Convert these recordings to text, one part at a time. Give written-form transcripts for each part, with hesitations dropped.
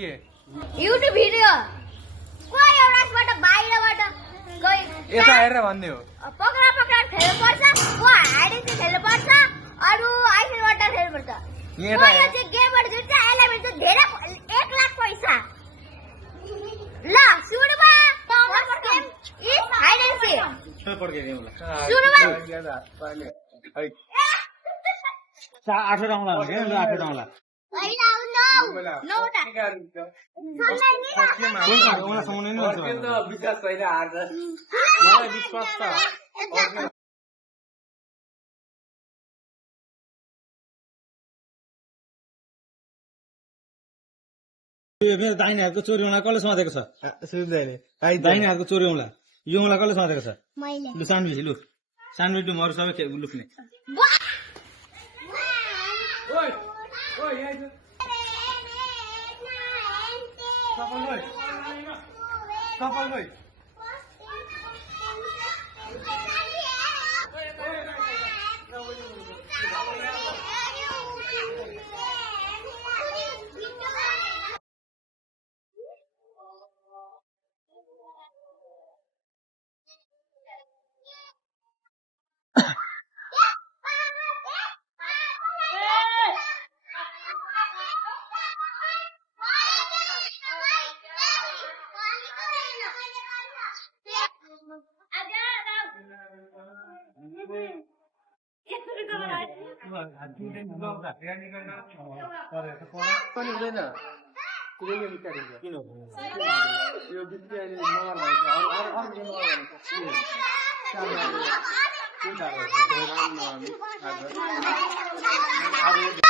के YouTube video कोही एउटाबाट बाहिरबाट कोही यता हेरेर भन्ने हो पक्रा खेल्नु पर्छ को हाइडिङ चाहिँ खेल्नु पर्छ अरु आइफिलबाट खेल्नु पर्छ यहाँ कोही चाहिँ गेमबाट जित्छ यसलाई भन्छ धेरै 1 लाख पैसा ल सुरुमा first game is hide and seek सुरुमा 8 राउन्ड लाग्यो के 8 राउन्ड लाग्यो होइन नो टा मलाई समाउनै नै हुन्छ विकास छैन हार्छ मलाई विश्वास छ यो मेरो दाहिने हातको चोरी औँला कसले समातेको छ सुन्दैन दाहिने हातको चोरी औँला यो औँला कसले समातेको छ मैले लु सानवी लु सानवी टु मरु सबै लुक्ने ओइ ओइ यहाँ सफल गई सफल गई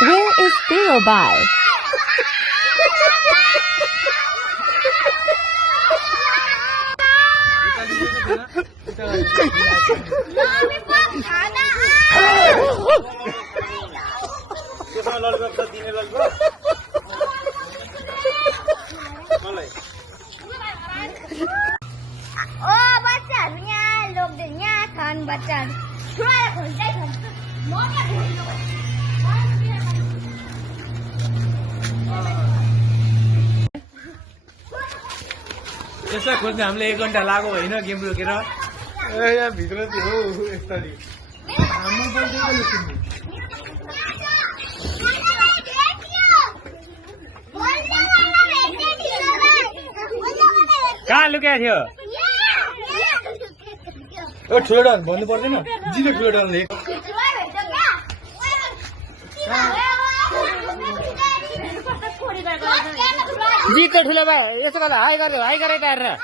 Where is Birobai? ललिपप त दिने ललिपप मलाई ओ बच्चाहरु यहाँ लोग्दै यहाँ छन् बच्चाहरु छोरा खोज्दै छन् ममा खोज्नु यसो खोज्ने हामीले 1 घण्टा लाग्यो होइन गेम रोकेर ए यहाँ भित्र चाहिँ हो यसरी हाम्रो बोल्दै पनि कहाँ लुकेको थियो ओ ठुलो डन भन्नु पर्दैन जिरो ठुलो डनले जित ठुलो भाइ यसो गर्दा हाई गरे हेरेर